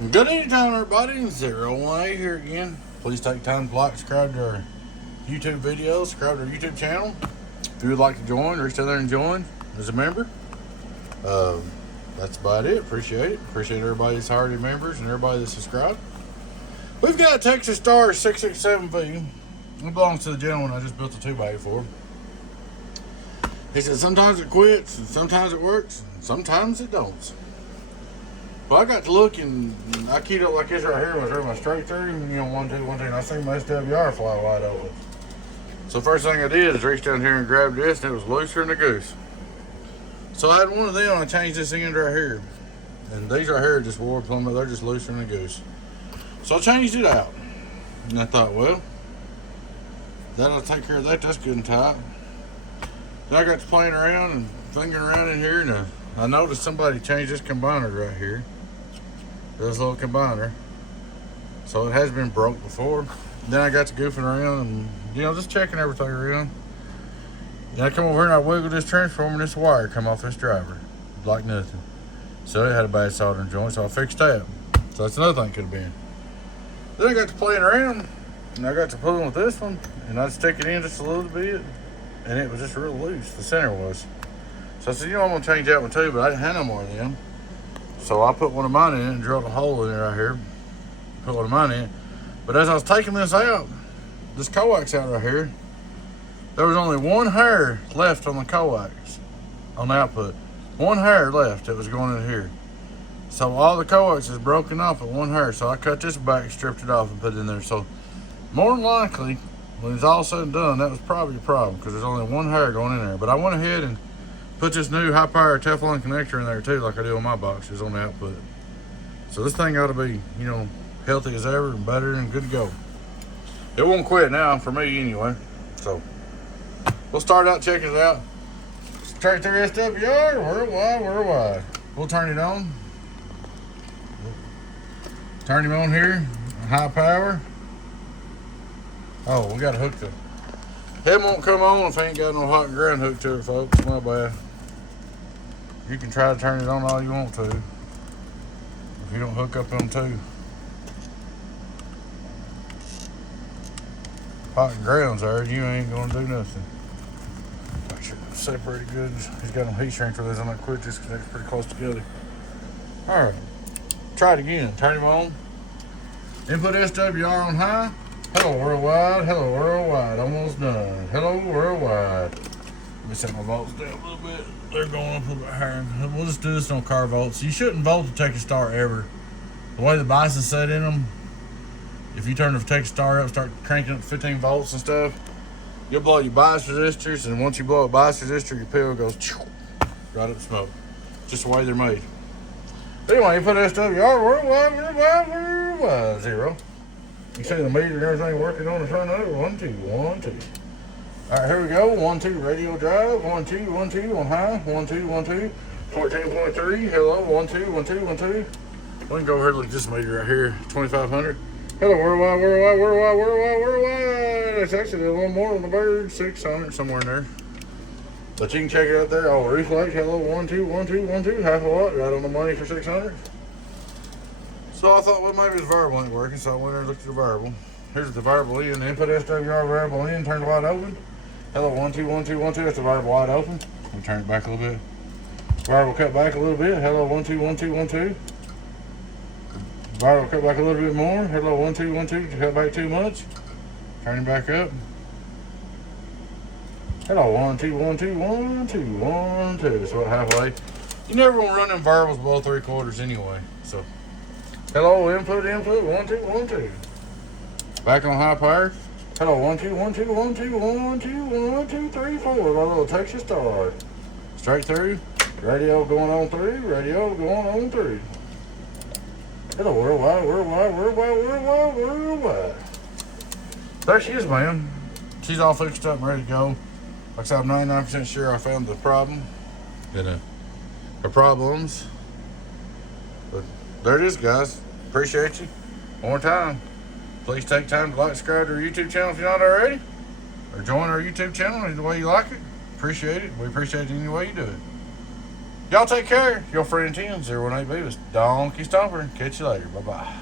Good evening, everybody. 018 here again. Please take time to like, subscribe to our YouTube videos, subscribe to our YouTube channel. If you would like to join, reach out there and join as a member. That's about it. Appreciate it. Appreciate everybody that's already members and everybody that's subscribed. We've got a Texas Star 667V. It belongs to the gentleman I just built a 2x for. He said sometimes it quits, and sometimes it works, and sometimes it don't. Well, I got to look and I keyed up like this right here. I was running my straight through, 1, 2, 1, 2, and I seen my SWR fly wide open. So first thing I did is reach down here and grab this, and it was looser than a goose. So I had one of them, I changed this end right here. And these right here just wore plumb, they're just looser than a goose. So I changed it out. And I thought, well, that'll take care of that, that's good and tight. Then I got to playing around and fingering around in here, and I noticed somebody changed this combiner right here. This little combiner. So it has been broke before. Then I got to goofing around and, just checking everything around. Then I come over here and I wiggled this transformer and this wire come off this driver. Like nothing. So it had a bad soldering joint, so I fixed that. So that's another thing it could have been. Then I got to playing around and I got to pulling with this one and I'd stick it in just a little bit and it was just real loose. The center was. So I said, I'm gonna change that one too, but I didn't have no more of them. So I put one of mine in it and drilled a hole in it right here. Put one of mine in. But as I was taking this out, this coax out right here, there was only one hair left on the coax, on the output. One hair left that was going in here. So all the coax is broken off at one hair. So I cut this back, stripped it off and put it in there. So more than likely, when it's all said and done, that was probably a problem because there's only one hair going in there. But I went ahead and put this new high power Teflon connector in there too, like I do on my boxes on the output. So this thing ought to be, healthy as ever and better and good to go. It won't quit now for me anyway. So we'll start out checking it out. Straight through SWR, worldwide. We'll turn it on. Turn him on here, high power. Oh, we got to hook the head won't come on if I ain't got no hot and ground hook to it, folks. My bad. You can try to turn it on all you want to. If you don't hook up them two. Hot and ground's there, you ain't gonna do nothing. Make sure it's separated good. He's got them heat shrink for this. I'm not quit just because they're pretty close together. Alright. Try it again. Turn him on. Input SWR on high. Hello worldwide, hello worldwide, almost done. Hello worldwide. Let me set my volts down a little bit. They're going up a little bit higher. We'll just do this on car volts. You shouldn't volt the Texas Star ever. The way the bias is set in them, if you turn the Texas Star up, start cranking up to 15 volts and stuff, you'll blow your bias resistors, and once you blow a bias resistor, your pill goes right up smoke. Just the way they're made. Anyway, you put SWR worldwide, 0. You see the meter and everything working on the front of it. 1, 2, 1, 2. All right, here we go. 1, 2, radio drive. 1, 2, 1, 2 on high. 1, 2, 1, 2. 14.3. Hello. 1, 2, 1, 2, 1, 2. We can go over here and look at this meter right here. 2500. Hello, worldwide. That's actually a little more on the bird. 600 somewhere in there. But you can check it out there. Oh, reflex. Hello. 1, 2, 1, 2, 1, 2. Half a watt. Right on the money for 600. So I thought, well, maybe this variable ain't working, so I went there and looked at the variable. Here's the variable in, input SWR variable in, turn it wide open. Hello, 1, 2, 1, 2, 1, 2, that's the variable wide open. We turn it back a little bit. Variable cut back a little bit. Hello, 1, 2, 1, 2, 1, 2. Variable cut back a little bit more. Hello, 1, 2, 1, 2, cut back too much. Turn it back up. Hello, 1, 2, 1, 2, 1, 2, 1, 2. That's what halfway. You never want to run them variables below 3/4 anyway, so. Hello, input, 1, 2, 1, 2. Back on high power. Hello, 1, 2, 1, 2, 1, 2, 1, 2, 1, 2, 3, 4. My little Texas Star. Straight through. Radio going on through. Radio going on through. Hello, worldwide. There she is, ma'am. She's all fixed up and ready to go. Like I said, I'm 99% sure I found the problem. Her problems. But there it is, guys. Appreciate you. One more time. Please take time to like, subscribe to our YouTube channel if you're not already. Or join our YouTube channel any way you like it. Appreciate it. We appreciate it any way you do it. Y'all take care. Your friend 10 018 Beavis. Donkey Stomper. Catch you later. Bye bye.